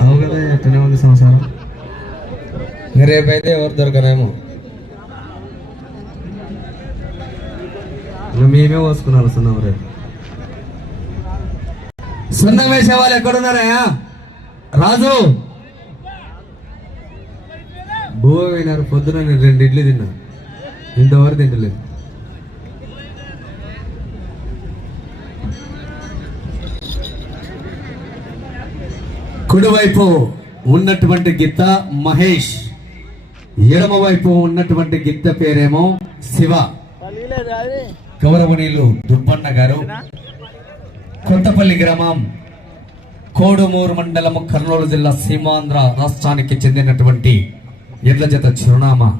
అవు కదా ఉంది సంసారం. రేపైతే ఎవరు దొరకరేమో. మేమే పోసుకున్నారు సున్నం రేపు సున్నం వేసే వాళ్ళు ఎక్కడున్నారయ్యా? రాజు! భూమి పోయినారు పొద్దున నేను రెండు ఇడ్లీ తిన్నా. ఇంతవరకు తింటలేదు కుడివైపు ఉన్నటువంటి గిత్త మహేష్ ఎడమ వైపు ఉన్నటువంటి గిత్త పేరేమో శివ. గౌరవనీయులు దుబ్బన్న గారు. కొత్తపల్లి గ్రామం కోడుమూరు మండలము కర్నూలు జిల్లా సీమాంధ్ర రాష్ట్రానికి చెందినటువంటి ఎడ్ల జత చిరునామా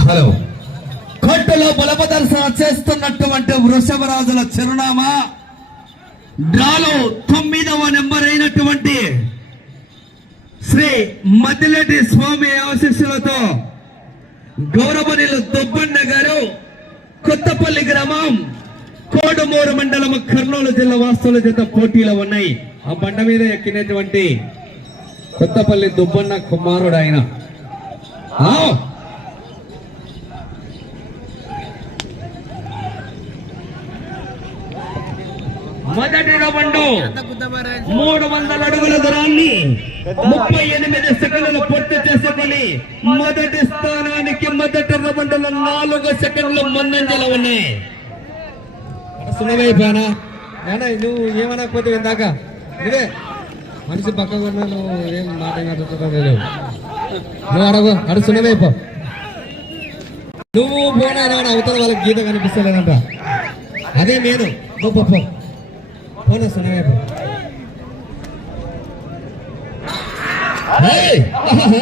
హలో కొట్టులో చేస్తున్నటువంటి వృషభ రాజుల చిరునామా డ్రాలో తొమ్మిదవ నెంబర్ అయినటువంటి శ్రీ మదిలెటి స్వామి ఆశీస్సులతో గౌరవనీయులు దుబ్బన్న గారు కొత్తపల్లి గ్రామం కోడమూరు మండలం కర్నూలు జిల్లా వాస్తుల జత పోటీలో ఉన్నాయి. ఆ బండ మీద ఎక్కినటువంటి కొత్తపల్లి దుబ్బన్న కుమారుడు ఆయన. మొదటి రౌండ్ మూడు వందల అడుగుల దూరాన్ని ముప్పై ఎనిమిది సెకండ్లు పూర్తి చేసుకుని మొదటి స్థానానికి మొదటి రౌండ్లో నాలుగు సెకండ్లు ముందంజలో ఉన్నాయి. సునవైపోయానా ఏనా నువ్వు ఏమనకపోతే ఇందాక ఇదే. మనిషి పక్కకు నువ్వు ఏం మాట అడుగుతున్నావు నువ్వు అడగు అడు సునవైపో నువ్వు పోయినా అవతల వాళ్ళకి గీత కనిపిస్తలేదంట. అదే నేను. గొప్ప పో పోనా సునవైపో ఏయ్! ఆహాహా.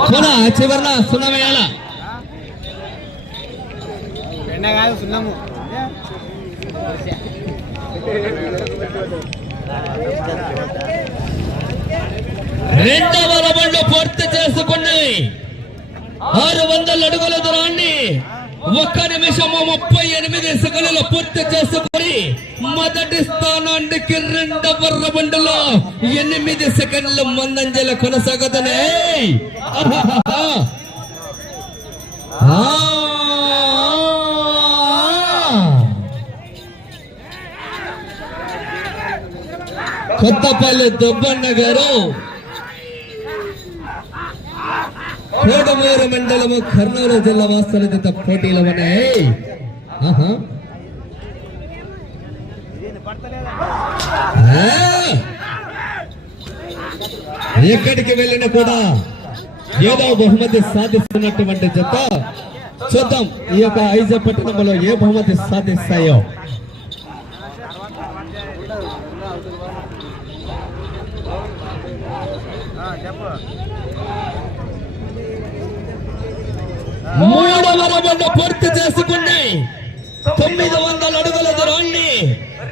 పోనా చివరిన సున్నా వేయాల ఎండ కాదు సున్నము రెండవ రౌండ్ పూర్తి చేసుకున్నాయి ఆరు వందల అడుగుల దూరాన్ని ఒక్క నిమిషము ముప్పై ఎనిమిది సెకండ్లు పూర్తి చేసుకుని మొదటి స్థానానికి రెండవ రౌండ్లో ఎనిమిది సెకండ్లు ముందంజల కొనసాగుతున్నాయి. కొత్తపల్లి దుబ్బన్న గారు కోటమూరు మండలము కర్నూలు జిల్లా వాస్తవ జత పోటీలు ఉన్నాయి. ఎక్కడికి వెళ్ళినా కూడా ఏదో బహుమతి సాధిస్తున్నటువంటి జత. చూద్దాం ఈ యొక్క ఐజ పట్టణంలో ఏ బహుమతి సాధిస్తాయో. మూడవ రౌండ్ పూర్తి చేసుకున్నాయి తొమ్మిది వందల అడుగుల దూరాన్ని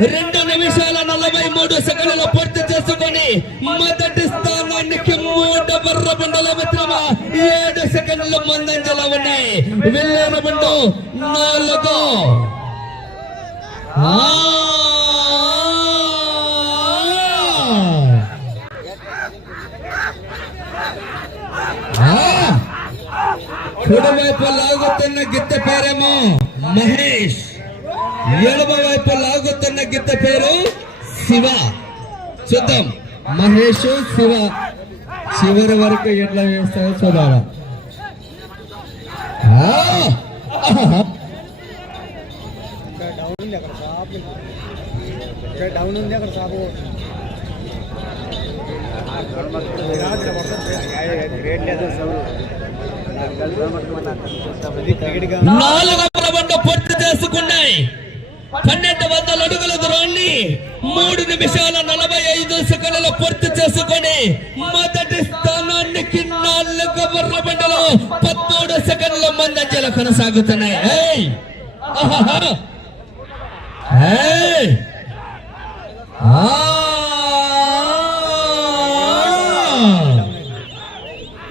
రెండు నిమిషాల నలభై మూడు సెకండ్లు పూర్తి చేసుకుని మొదటి స్థానానికి మూడు బర్ర బండల మిత్రమా ఏడు సెకండ్లు ముందంజలో ఉన్నాయి. వెళ్ళిన బండు నాలుగు. కుడివైపు లాగుతున్న గిత్త పేరేమో మహేష్. ఎడమ వైపు లాగుతున్న గిత్త పేరు శివ. చూద్దాం. మహేష్ శివ. చివరి వరకు ఎట్లా వేస్తాయో చూడాలా ఉంది అక్కడ షాప్. ఇక్కడ డౌన్ ఉంది అక్కడ షాపు. నాలుగవ రౌండ్ పూర్తి చేసుకున్నాయి. పన్నెండు వందల అడుగుల దూరాన్ని మూడు నిమిషాల నలభై ఐదు సెకండ్ల పూర్తి చేసుకొని మొదటి స్థానానికి నాలుగవ రౌండ్లో పదమూడు సెకండ్ల ముందంజలు కొనసాగుతున్నాయి. ఏయ్!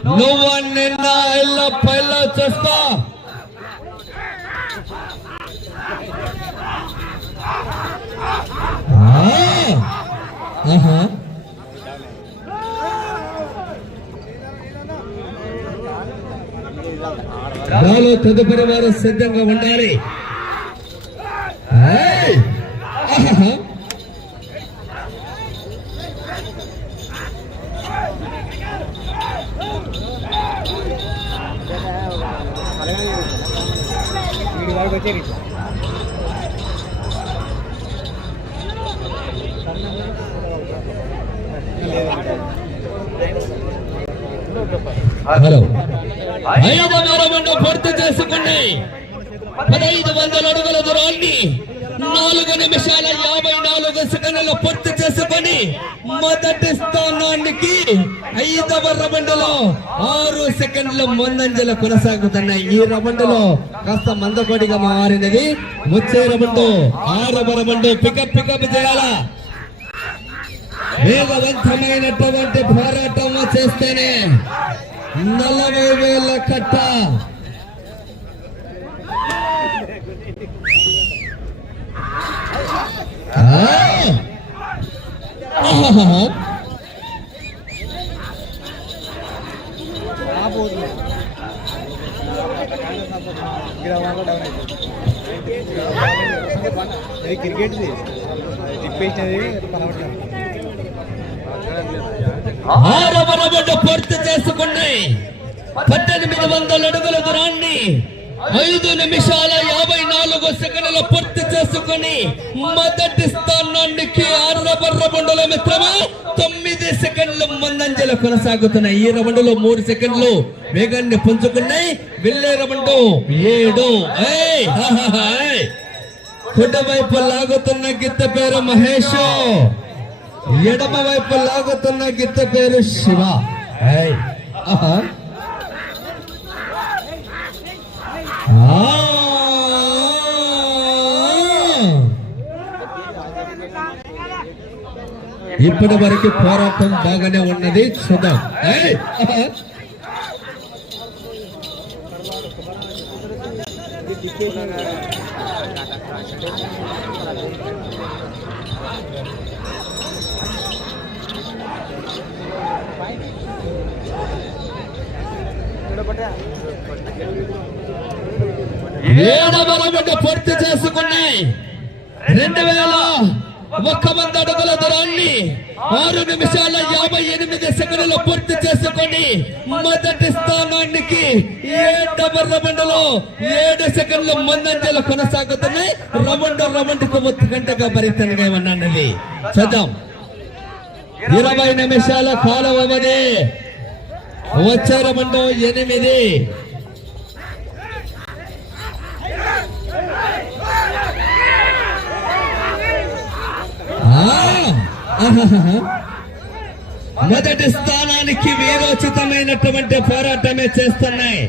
నువ్వు నిన్న ఇల్లు పైలో చూస్తా. తదుపరి వారు సిద్ధంగా ఉండాలి. ఆహా హలో. ఐదు వందల పూర్తి చేసుకున్నాయి పదహైదు వందల అడుగుల దూరాన్ని నాలుగు నిమిషాల యాభై నాలుగు సెకండ్లు పూర్తి చేసుకొని మొదటి స్థానానికి ఐదవ రౌండ్లో ఆరు సెకండ్ల ముందంజలు కొనసాగుతున్నాయి ఈ రౌండ్లో కాస్త మందకొడిగా మారినది ముచ్చే రబండు ఆరవ రబండు పికప్ పికప్ చేయాలా? వేగవంతమైనటువంటి పోరాటం చేస్తేనే నలభై వేల కట్ట ఆ! ఆహాహా. షాప్ పోతుంది ఇక్కడ వాళ్ళ డౌన్ అవుతుంది ఇది క్రికెట్ తిప్పేసినది కనబడలేదు పూర్తి చేసుకున్నాయి. పద్దెనిమిది వందల అడుగుల దూరాన్ని ఐదు నిమిషాల యాభై నాలుగు సెకండ్ల పూర్తి చేసుకుని మొదటి స్థానానికి ఆరవ రౌండ్ల మిత్రమా? తొమ్మిది సెకండ్లు ముందంజలు కొనసాగుతున్నాయి. ఈ రౌండ్లో మూడు సెకండ్లు వేగాన్ని పుంజుకున్నాయి. వెళ్ళే రౌండ్ ఏడు. ఏయ్! హాహాహా, కుడివైపు లాగుతున్న గిత్త పేరు మహేష్. ఎడమ వైపు లాగుతున్న గిత్త పేరు శివ. ఇప్పటి వరకు పోరాటం బాగానే ఉన్నది. చూద్దాం. ఏయ్! ఏడవ పూర్తి చేసుకున్నాయి. రెండు వేల ఒక్క వంద అడుగుల దూరాన్ని ఆరు నిమిషాల యాభై ఎనిమిది సెకండ్లు పూర్తి చేసుకొని మొదటి స్థానానికి ఏడవ రౌండ్లో ఏడు సెకండ్లు ముందంజలు కొనసాగుతున్నాయి. రౌండ్ రౌండ్కు ఒత్తుకంటగా భరితంగా ఉన్నది చూద్దాం. ఇరవై నిమిషాల కాలం వ్యవధి వచ్చే ఎనిమిది. మొదటి స్థానానికి వీరోచితమైనటువంటి పోరాటమే చేస్తున్నాయి.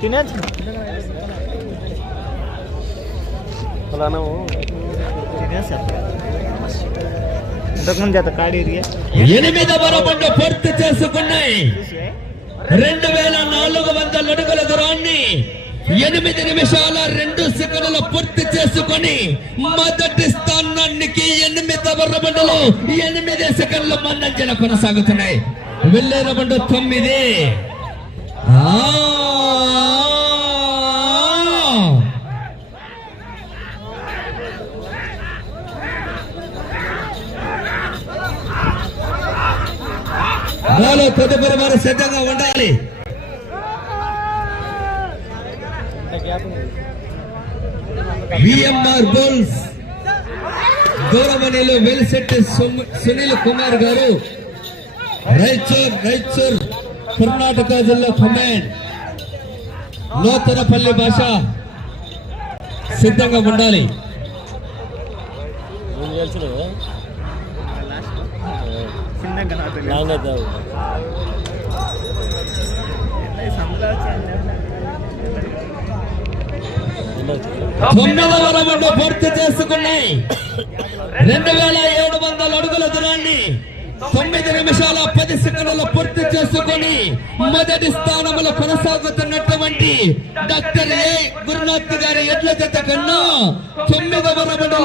తినేసి. ఆ! చేత కాడి ఇరిగే ఎనిమిదవ రౌండ్ పూర్తి చేసుకున్నాయి. రెండు వేల నాలుగు వందల అడుగుల దూరాన్ని ఎనిమిది నిమిషాల రెండు సెకండ్లు పూర్తి చేసుకొని మొదటి స్థానానికి ఎనిమిదవ రౌండ్లో ఎనిమిది సెకండ్లు మందంజన కొనసాగుతున్నాయి. వెళ్ళే రౌండ్ తొమ్మిది. ఆ! నాలో తదుపరి వారు సిద్ధంగా ఉండాలి. విఎంఆర్ బుల్స్ దూరమణిలో వెలిశెట్టి సునీల్ కుమార్ గారు రైచూర్ రైచూర్ కర్ణాటక జిల్లా కమాండ్ నూతనపల్లి భాష సిద్ధంగా ఉండాలి. తొమ్మిదవ రౌండ్ పూర్తి చేసుకున్నాయి. రెండు వేల ఏడు వందల అడుగుల దూరాన్ని తొమ్మిది నిమిషాల పది సెకండ్ల పూర్తి చేసుకొని మొదటి స్థానంలో కొనసాగుతున్నటువంటి డాక్టర్ ఏ. గురునాథ్ గారి ఎడ్ల జత కన్నా తొమ్మిదవ రౌండ్లో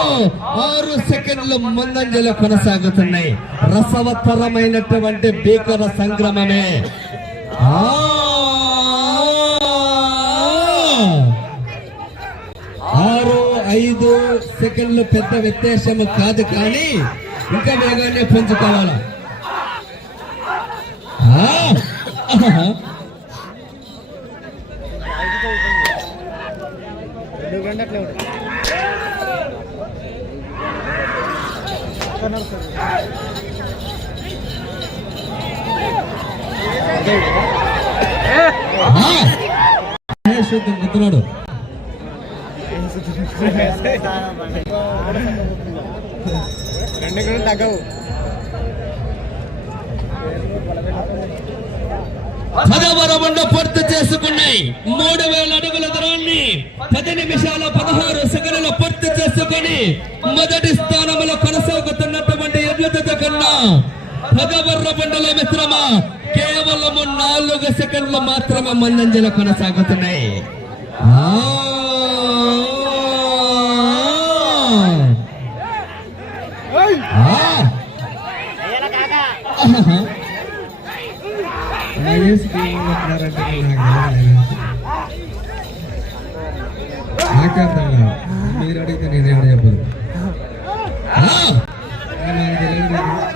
ఆరు సెకండ్లు ముందంజలో కొనసాగుతున్నాయి. రసవత్తరమైనటువంటి భీకర సంగ్రమమే. ఆరు ఐదు సెకండ్లు పెద్ద వ్యత్యాసము కాదు కానీ ఇంకా వేగాన్ని పెంచుకోవాలా? గుర్తున్నాడు రెండు గంటలు తగ్గవు. పదవ రౌండ్ పూర్తి చేసుకున్నాయి. మూడు వేల అడుగుల దూరాన్ని పది నిమిషాల పదహారు సెకండ్లు పూర్తి చేసుకుని మొదటి స్థానంలో కొనసాగుతున్నటువంటి ఎడ్ల కన్నా పదవ రౌండ్ల మిత్రమా కేవలము నాలుగు సెకండ్లు మాత్రమే మందంజలు కొనసాగుతున్నాయి. నాగేష్ ఉన్నారంటే నాకు అర్థం కాదు మీరు అడిగితే నేను ఏమైనా చెప్పదు ఆ! నాకు తెలియదు కదా.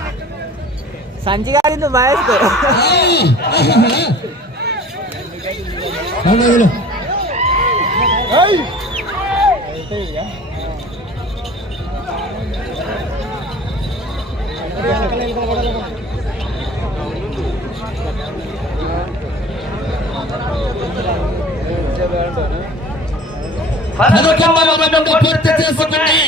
సంచి కాడింది మహేష్ అవును పదకొండవ రౌండ్ పూర్తి చేసుకుని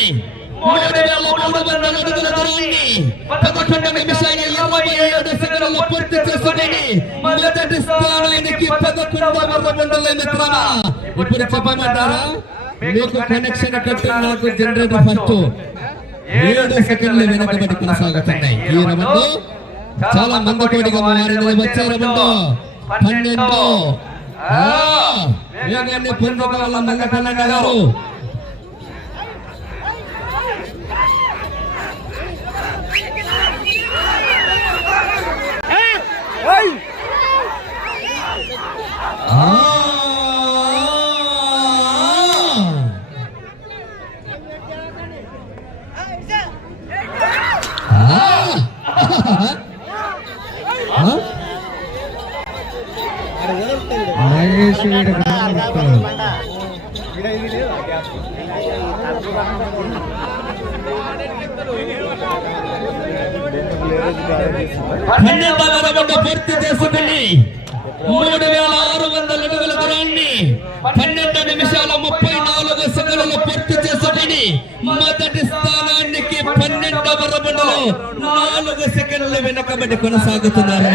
మూడు వేల మూడు వందల అడుగుల దూరాన్ని పదకొండు నిమిషాల ఇరవై ఏడు సెకండ్లు పూర్తి చేసుకుని మొదటి స్థానానికి పదకొండవ రౌండ్ల మిత్రమా ఇప్పుడు చెప్పమంటారా మీకు కనెక్షన్ కట్టి నాకు జనరేటర్ ఫస్ట్ ఏడు సెకండ్లు వెనకబడి కొనసాగుతున్నాయి ఈ రౌండ్ చాలా మందకోడిగా మారింది వచ్చే రౌండ్. పన్నెండు. ఆ, వేగాన్ని పొందుకోవాల మల్లకన్నయ్య గారు నాలుగు సెకండ్ల వెనకబడి కొనసాగుతున్నారు.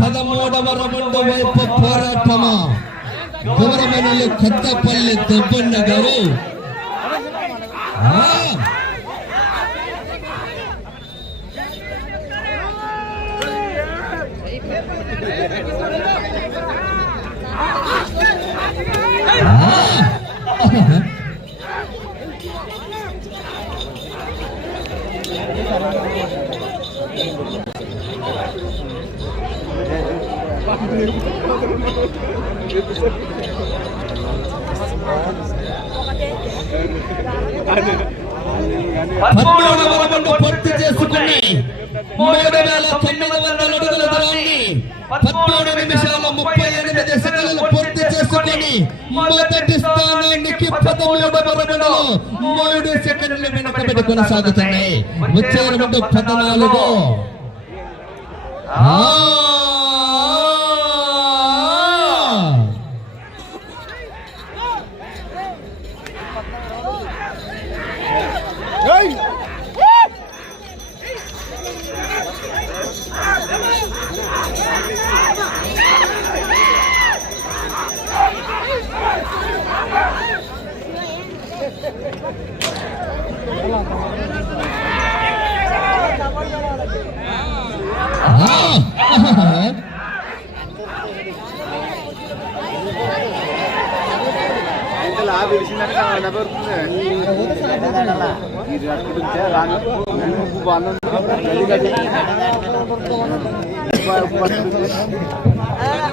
పదమూడవ రౌండ్ వైపు పోరాటమా? గౌరవనులు కొత్తపల్లి దెబ్బన్న గారు ఆ, పద్మూడవ పూర్తి చేసుకుని మూడు వేల తొమ్మిది వందల అడుగుల దూరాన్ని పదమూడు నిమిషాల ముప్పై ఎనిమిది సెకండ్లు పూర్తి చేసుకుని మొదటి స్థానానికి పదమూడు రౌండ్లో మూడు సెకండ్లు వెనుకబడి కొనసాగుతున్నాయి. వచ్చే రెండు పద్నాలుగు.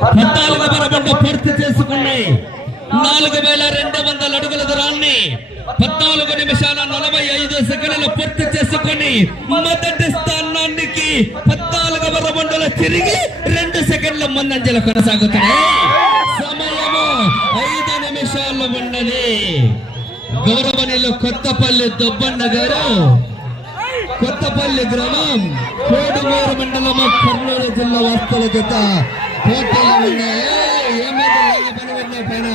పద్నాలుగు వరబండ పూర్తి చేసుకున్నాయి. నాలుగు వేల రెండు వందల అడుగుల దూరాన్ని పద్నాలుగు నిమిషాల నలభై ఐదు సెకండ్లు పూర్తి చేసుకుని మొదటి స్థానానికి పద్నాలుగు వరబండలు తిరిగి రెండు సెకండ్ల ముందంజలు కొనసాగుతున్నాయి. సమయము ఐదు నిమిషాలు ఉన్నది. గౌరవనీయులు కొత్తపల్లి దొబ్బన్న గారు కొత్తపల్లి గ్రామం కోడుమూరు మండలము కర్నూలు జిల్లా వాస్తవ జత పోటీలు ఉన్నాయి ఏమైంది పైన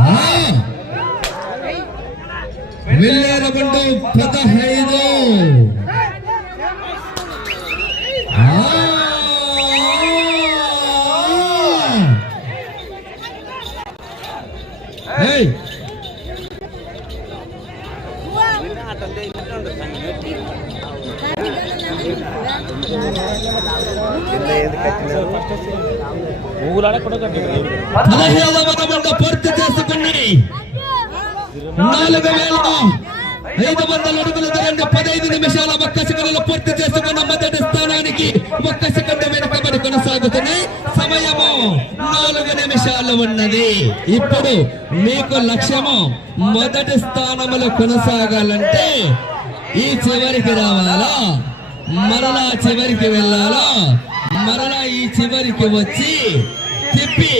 ఆ! పదహైదు ఆ! ఏయ్ పదహైదవ రౌండ్ పూర్తి చేసుకుని నాలుగు వేల ఐదు వందల అడుగుల దూరాన్ని పదహైదు నిమిషాల ఒక్క సెకండ్లో పూర్తి చేసుకున్న మొదటి స్థానానికి ఒక్క సెకండ్ వెనుకబడి కొనసాగుతున్నాయి సమయము నాలుగు నిమిషాలు ఉన్నది ఇప్పుడు మీకు లక్ష్యము మొదటి స్థానములో కొనసాగాలంటే ఈ చివరికి రావాలా? మరలా చివరికి వెళ్ళాలా? మరలా ఈ చివరికి వచ్చి తిప్పి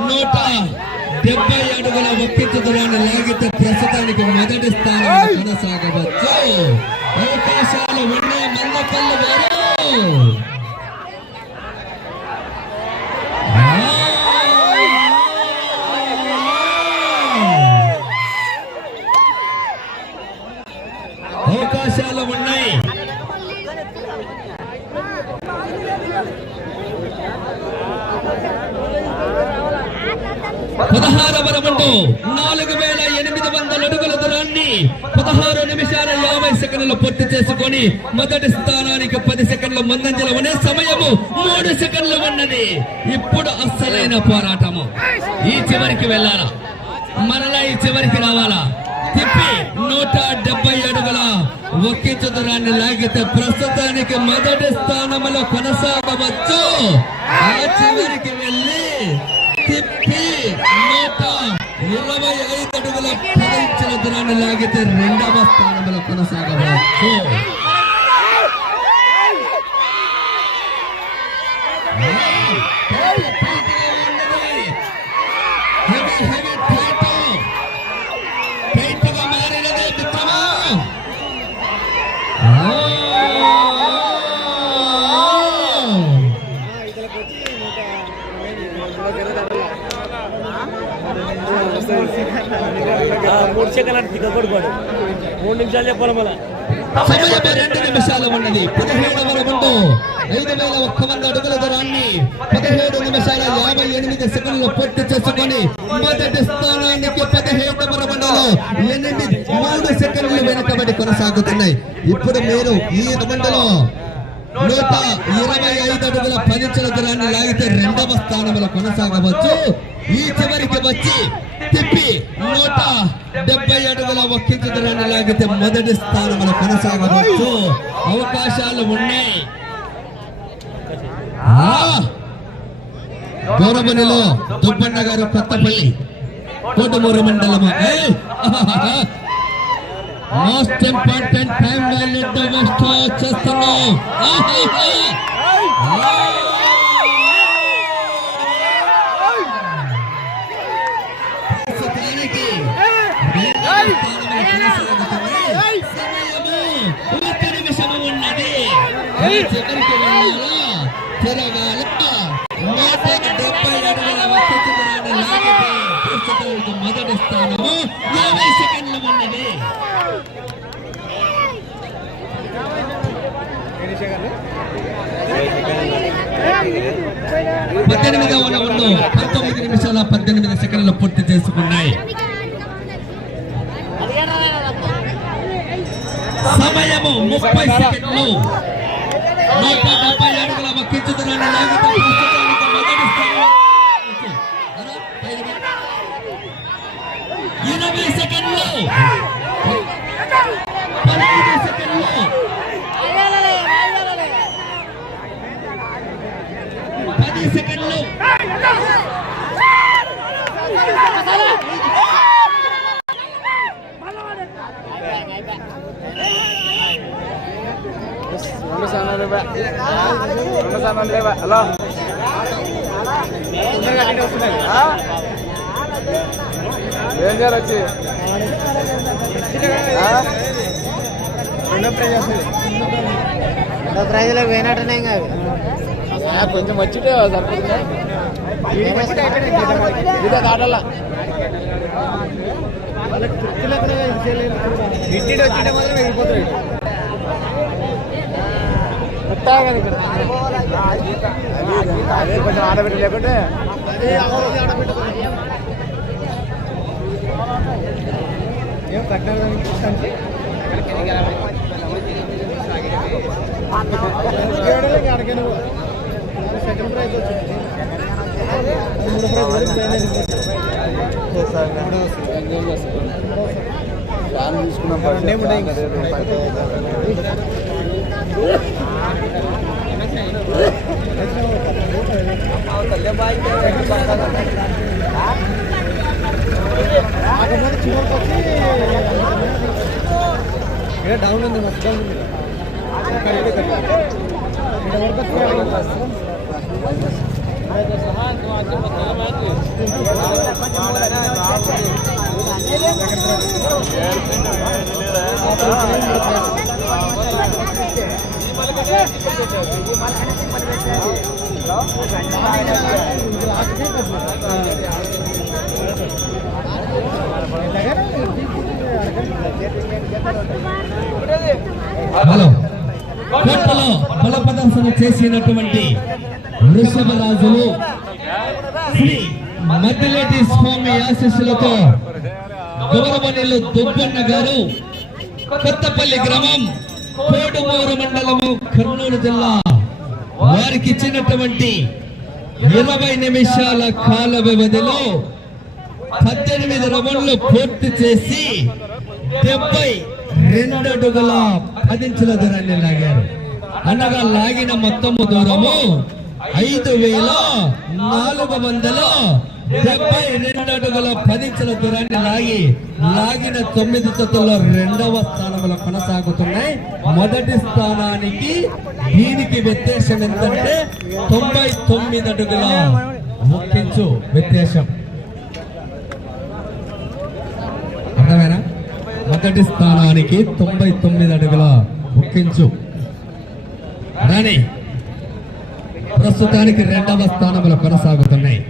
నూట డెబ్బై అడుగుల ఒప్పించు దూరాన్ని లాగితే ప్రస్తుతానికి మొదటి స్థానంలో కొనసాగవచ్చు. అవకాశాలు ఉన్నాయి మల్లపల్లి గారు. అవకాశాలు ఉన్నాయి పదహారవ రౌండ్ నాలుగు వేల ఎనిమిది వందల అడుగుల దూరాన్ని పదహారు నిమిషాల యాభై సెకండ్లు పూర్తి చేసుకొని మొదటి స్థానానికి పది సెకండ్ల ముందంజల ఉన్న సమయము మూడు సెకండ్లు ఉన్నది. ఇప్పుడు అస్సలైన పోరాటము. ఈ చివరికి వెళ్ళాలా? మరలా ఈ చివరికి రావాలా? తిప్పి నూట డెబ్బై అడుగుల ఒకే చదురాన్ని లాగితే ప్రస్తుతానికి మొదటి స్థానంలో కొనసాగవచ్చు. ఆ చివరికి వెళ్ళి తిప్పి నూట ఇరవై ఐదు అడుగుల పదించిన దినాన్ని లాగితే రెండవ స్థానంలో కొనసాగవచ్చు. మూడు సెకండ్ దిగకూడదు మూడు నిమిషాలు చెప్పాలి మళ్ళీ. సమయం రెండు నిమిషాలు ఉన్నది. పదిహేడవ రౌండ్ ఐదు వేల ఒక్క వంద అడుగుల దూరాన్ని పదిహేడు నిమిషాల యాభై ఎనిమిది సెకండ్లు పూర్తి చేసుకొని మొదటి స్థానానికి పదిహేడవ రౌండ్లో ఎనిమిది మూడు సెకండ్లు వెనుకబడి కొనసాగుతున్నాయి. ఇప్పుడు మీరు ఈ రౌండ్లో నూట ఇరవై ఐదు అడుగుల పదించల దూరాన్ని లాగితే రెండవ స్థానంలో కొనసాగవచ్చు. ఈ చివరికి వచ్చి తిప్పి నూట డెబ్బై అడుగుల ఒక్కించడానికి దూరాన్ని లాగితే మొదటి స్థానంలో కొనసాగవచ్చు. అవకాశాలు ఉన్నాయి. గౌరవనిలో దుబ్బన్న గారు కొత్తపల్లి కోటమూరు మండలము. Most important time value most చేస్తున్నాం ప్రస్తుతానికి సమయము ఒక నిమిషము ఉన్నది డెబ్బై అడుగుల లాగితే ప్రస్తుతానికి మొదటి స్థానము యాభై సెకండ్లు ఉన్నది. పద్దెనిమిదవ రౌండ్ పంతొమ్మిది నిమిషాల పద్దెనిమిది సెకండ్లు పూర్తి చేసుకున్నాయి. సమయము ముప్పై సెకండ్లు. నూట డెబ్బై అడుగుల వక్కించు దూరాన్ని ప్రస్తుతానికి మొదటి స్థానంలో ఇరవై సెకండ్లు. పదహైదు సెకండ్లు. పది సెకండ్లు. రెండు స్థానాలు రెండు స్థానాలు లేవా హలో ఏం చేయాలి వచ్చి ఆ? రెండో ప్రైజ్ పోయినట్టునే కాదు కొంచెం వచ్చిటే సరిపోతుంది ఇదే దాటల్లా వాళ్ళకి తృప్తి లేకుండా ఇది అది- అదే. కొంచెం ఆడబెట్టి లేకుంటే ఏం సెకండ్ ప్రైజ్ వచ్చింది ప్రైజ్ తీసుకున్నాం డౌన్ ఉంది మస్తు ఇక్కడ హలో. కోటలో ప్రదర్శన చేసినటువంటి వృషభరాజులు శ్రీ మద్దిలేటి స్వామి ఆశీస్సులతో గౌరవనీయులు దుబ్బన్న గారు కొత్తపల్లి గ్రామం కోడుమూరు మండలము కర్నూలు జిల్లా వారికి ఇచ్చినటువంటి ఇరవై నిమిషాల కాల వ్యవధిలో పద్దెనిమిది రౌండ్లు పూర్తి చేసి డెబ్బై రెండు అడుగుల పదించుల దూరాన్ని లాగారు. అనగా లాగిన మొత్తము దూరము ఐదు వేల నాలుగు వందల డెబ్బై రెండు అడుగుల పదించుల దూరాన్ని లాగి లాగిన తొమ్మిది జతల్లో రెండవ స్థానంలో కొనసాగుతున్నాయి. మొదటి స్థానానికి దీనికి వ్యత్యాసం ఎంతంటే తొంభై తొమ్మిది అడుగుల ముఖించు వ్యత్యాసం. అర్థమేనా? మొదటి స్థానానికి తొంభై తొమ్మిది అడుగుల ముఖించు రాని ప్రస్తుతానికి రెండవ స్థానంలో కొనసాగుతున్నాయి.